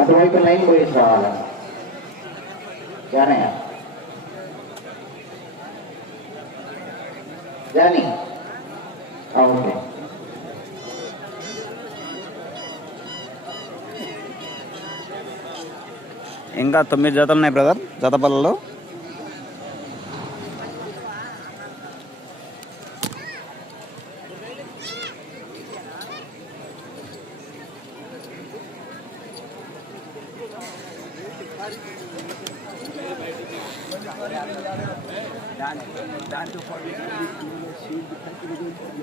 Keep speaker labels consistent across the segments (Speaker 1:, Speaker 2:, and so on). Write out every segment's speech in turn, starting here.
Speaker 1: అటువైపు లైన్ పోయేసి రావాలి? జానయ్య. జాని. ఓకే.
Speaker 2: ఇంకా తొమ్మిది జతలు ఉన్నాయి బ్రదర్ జత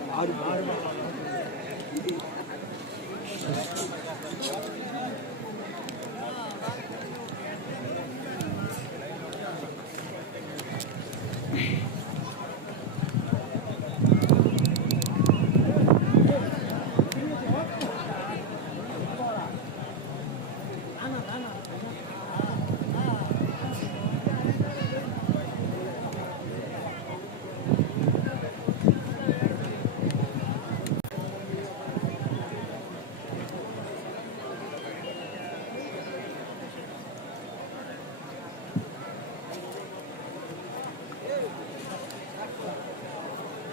Speaker 2: పళ్ళలో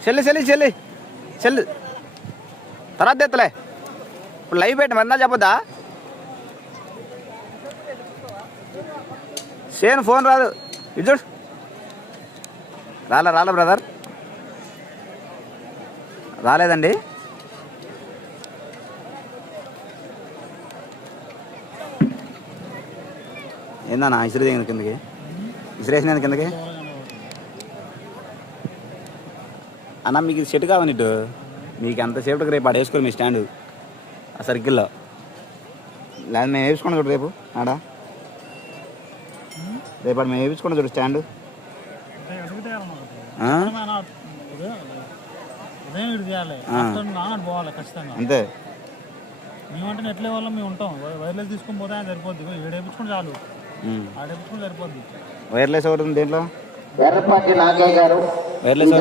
Speaker 2: చెల్లి చెల్లి చెల్లి. చెల్లి. తర్వాత ఎత్తలే. ఇప్పుడు లైవ్ పెట్టి మందా చెప్పొద్దా? సేన్ ఫోన్ రాదు. ఇది రాలే రాలే బ్రదర్. రాలేదండి. ఏందన్నా ఇసురు దిగిన కిందకి? ఇసురేసిన కిందకి? అన్న మీకు ఇది సెట్ కావాలి ఇటు మీకు ఎంతసేపటికి రేపు ఆడేసుకోరు మీ స్టాండ్. ఆ సర్కిల్లో. లేదా మేము వేపించుకోండి చూడు రేపు ఆడ. రేపు ఆడ మేము వేపించుకోండి చూడు స్టాండ్. అంతే.
Speaker 3: మేమంటే నెట్లే వల్ల మేము ఉంటాం. వైర్లెస్ తీసుకొని పోతే ఆయన సరిపోద్ది ఏడేపించుకుని చాలు. ఆడేపించుకుని సరిపోద్ది
Speaker 2: వైర్లెస్ ఉంది దేంట్లో
Speaker 1: ఎర్రపాటి నాగయ్య గారు.
Speaker 2: వైర్లెస్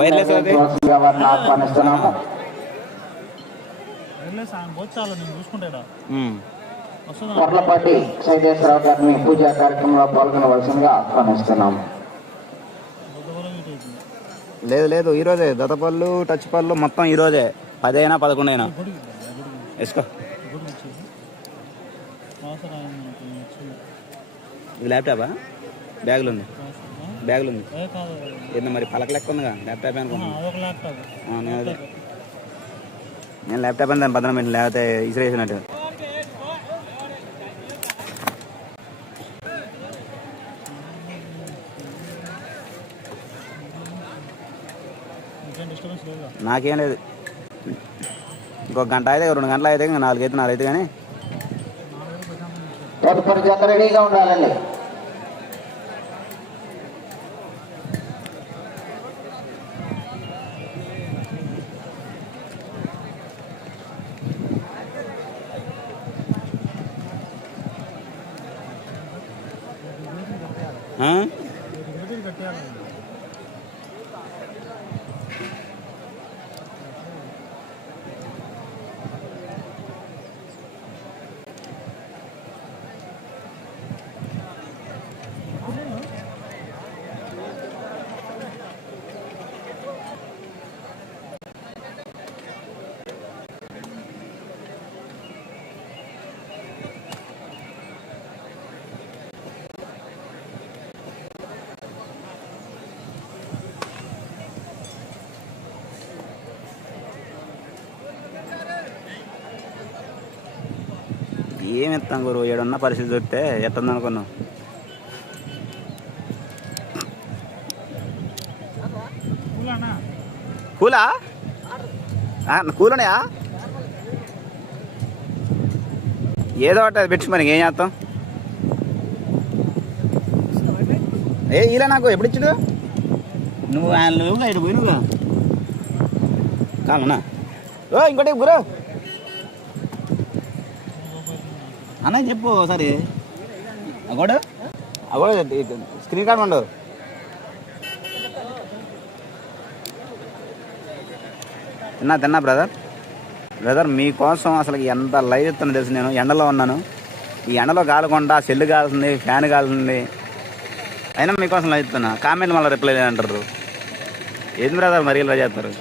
Speaker 2: వైర్లెస్
Speaker 1: ఆహ్వానిస్తున్నాము. కొర్లపాటి సైదేశ్వరరావు గారిని పూజా కార్యక్రమంలో పాల్గొనవలసిందిగా ఆహ్వానిస్తున్నాము.
Speaker 2: లేదు లేదు ఈరోజే దతపళ్ళు టచ్ పళ్ళు మొత్తం ఈరోజే పదైనా పదకొండు అయినా
Speaker 3: గుడికి ఇద్దాం, గుడికి
Speaker 2: వేసుకో ల్యాప్టాపా బ్యాగులు ఉంది
Speaker 3: అవసరమా?
Speaker 2: బ్యాగులు ఉంది
Speaker 3: ఏ కాదు.
Speaker 2: ఏందో మరి పలక లెక్క ఉందిగా ల్యాప్టాప్ అనుకున్నాను నేను అదే. నేను ల్యాప్టాప్ అని దాని భద్రం పెట్టి లేకపోతే ఇసిరేసినట్టు
Speaker 3: ఇంకేం డిస్టర్బెన్స్ లేదా?
Speaker 2: నాకేం లేదు. ఇంకొక గంట అయితే రెండు గంటలు అయితే ఇంకా నాలుగు అయితే నాలుగు అయితే కానీ.
Speaker 1: తదుపరి జత రెడీగా ఉండాలండి.
Speaker 2: ఆ?
Speaker 3: ఏమి కట్టేయాలి
Speaker 2: ఎత్తాం గురు? ఏడున్న పరిస్థితి దొరికితే ఎత్తుంది అనుకున్నాం. కూలా? కూలనయా ఏదో ఒకటి పెట్టి మరి ఏం చేస్తాం? ఏ ఇలా నాకు ఎప్పుడు ఇచ్చుడు? నువ్వు ఆయన నువ్వుగా ఇటు పోయినుగా కామన్నా ఓ ఇంకోటి గురు. అన్న చెప్పు ఒకసారి. స్క్రీన్ కార్డ్ ఉండవు తిన్నా తిన్నా బ్రదర్ బ్రదర్ మీకోసం అసలు ఎంత లైవ్ ఇస్తాను తెలుసు నేను. ఎండలో ఉన్నాను. ఈ ఎండలో కాలకుండా సెల్లు కాల్సింది ఫ్యాన్ కాల్సింది అయినా మీకోసం లైవ్ ఇస్తున్నా కామెంట్ మళ్ళీ రిప్లై అంటారు. ఏంది బ్రదర్ మరీ ఇలా చేస్తారు?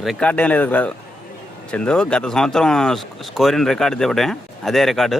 Speaker 2: రికార్డ్ ఏం లేదు చందు గత సంవత్సరం స్కోరింగ్ రికార్డు దివ్వడమే అదే రికార్డు.